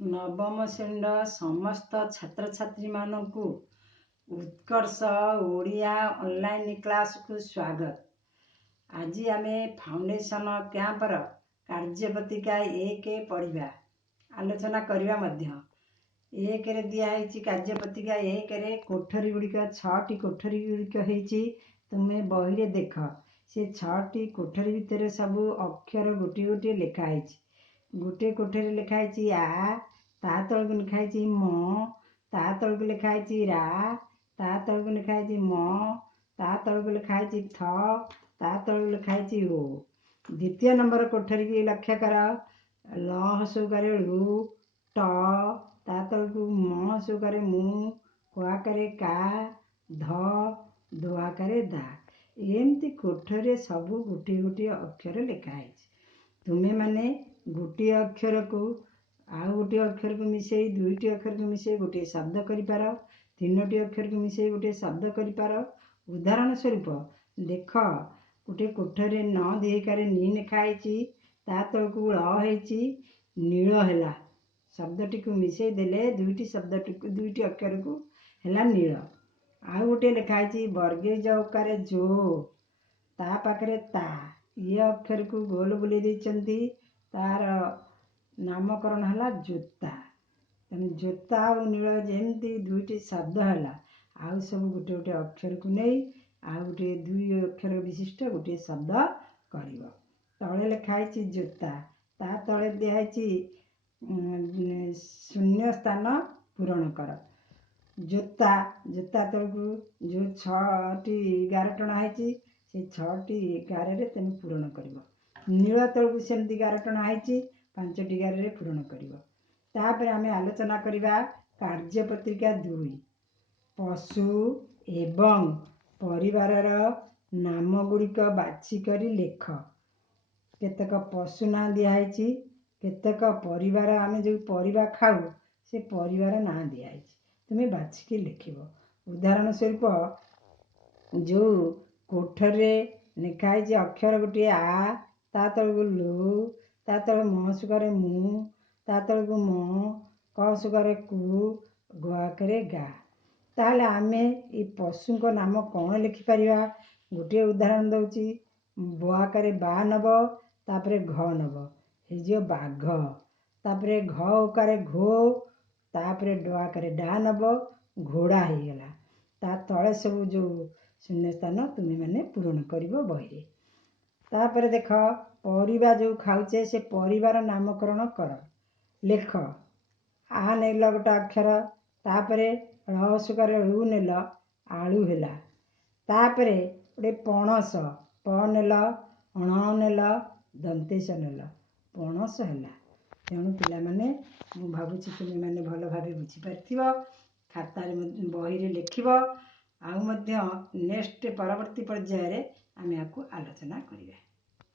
नवम श्रेणीर समस्त छात्र छात्री मानकु उत्कर्ष ओडिया ऑनलाइन क्लास को स्वागत। आज आमे फाउंडेशन कैंपर कार्यपत्रिका 1 पढ़िबा आलोचना करिबा मध्य। 1 रे दिया है कार्यपत्रिका 1 रे कोठरी गुड़िक 6टी कोठरी गुड़िक होईची तुमे बही रे देख। से 6टी कोठरी भितर सब अक्षर गोटे गोटे लिखाई। गोटे कोठरी लिखाई आ, ता तलक लिखाई म, ता तलक लिखाई रा, ता तलक लिखाई म, ता तलक लिखाई थ, ता तलक लिखाई ओ। द्वितीय नंबर कोठरी की लक्ष्य कर। ल हसुकारे लु, ट, ता तलक म हसुकारे मु, क करे का, ध, ध करे दा। एमती कोठरी सबू गोटे गोटे अक्षर लिखाई। तुम्हें माने गोटे अक्षर को आउ गोटे अक्षर को मिसई, दुईटी अक्षर को मिसई गोटे शब्द करिपार, तीनोटी अक्षर को मिसई गोटे शब्द करिपार। उदाहरण स्वरूप देख, गोटे कोठरी न दिकार नी लिखाई, ता तलकू ल होईची नील हैला। शब्दटी को मिसई देले दुईटी अक्षर को हैला नील। आउ गोटे लिखाई वर्गे जौकारे जो, ता पाखरे ता, ये अक्षर को गोल बुले देइचंती, तार नामकरण है जोता। तेणु जोता और नील जमती दुईटी शब्द है। आउ सब गोटे गोटे अक्षर को नहीं आउ गोटे दुई अक्षर विशिष्ट गोटे शब्द कर। तले लिखाई जोता, ता तले दिखाई शून्य स्थान पूरण कर। जोता, जोता तलकू जो 6टी 11 टना है, से 6टी 11 रे तेन पूरण कर। नील तलकू सेमती 11 टना है, 5टी 11 रे पूरण कर। तापर आमे आलोचना करिबा कार्यपत्रिका 2 पशु एवं परिवारर नाम गुड़िक बाछि करी लेख। केतक पशु ना दिखाई, केतक परिवार आमे जो परिवा खाऊ से परिवार ना दिखाई। तुम्हें बाछिकी लिखिब। उदाहरण स्वरूप जो कोठरे लिखाई अक्षर गोटे आ, ता तलक लु, ता तलक म सुकारे मु, ता तलक म, क सुकारे कु, ग करे गा। ताहले आमे ई पशु को नाम कौन लिखिपारिबा। गोटे उदाहरण दउची, ब आकारे बा नब, तापरे घ नब हे जो बाघ। तापरे घ उकारे घो, तापरे ड आकारे डा नब, घोड़ा हो गला। ता तले सब जो शून्य स्थान तुम्हें माने पूरण करिवो बहिरे। तापरे देख, परिवा जो खाउचे से परिवार नामकरण कर। लेख आ नेल गोटे अक्षर, तापरे ळ सुकारे लु नेल आलू हैला। तापरे गोटे पणस, प नेल, अण नेल, दंतेश नेल, पणस हैला। तेणु पिला माने मु भाबुची तुमे माने भल भाबे बुझी पारथिबो। खातार बही रे लिखिब। आउ मध्य नेक्स्ट परवर्ती पर्याय रे आमे आकु आलोचना करिबा।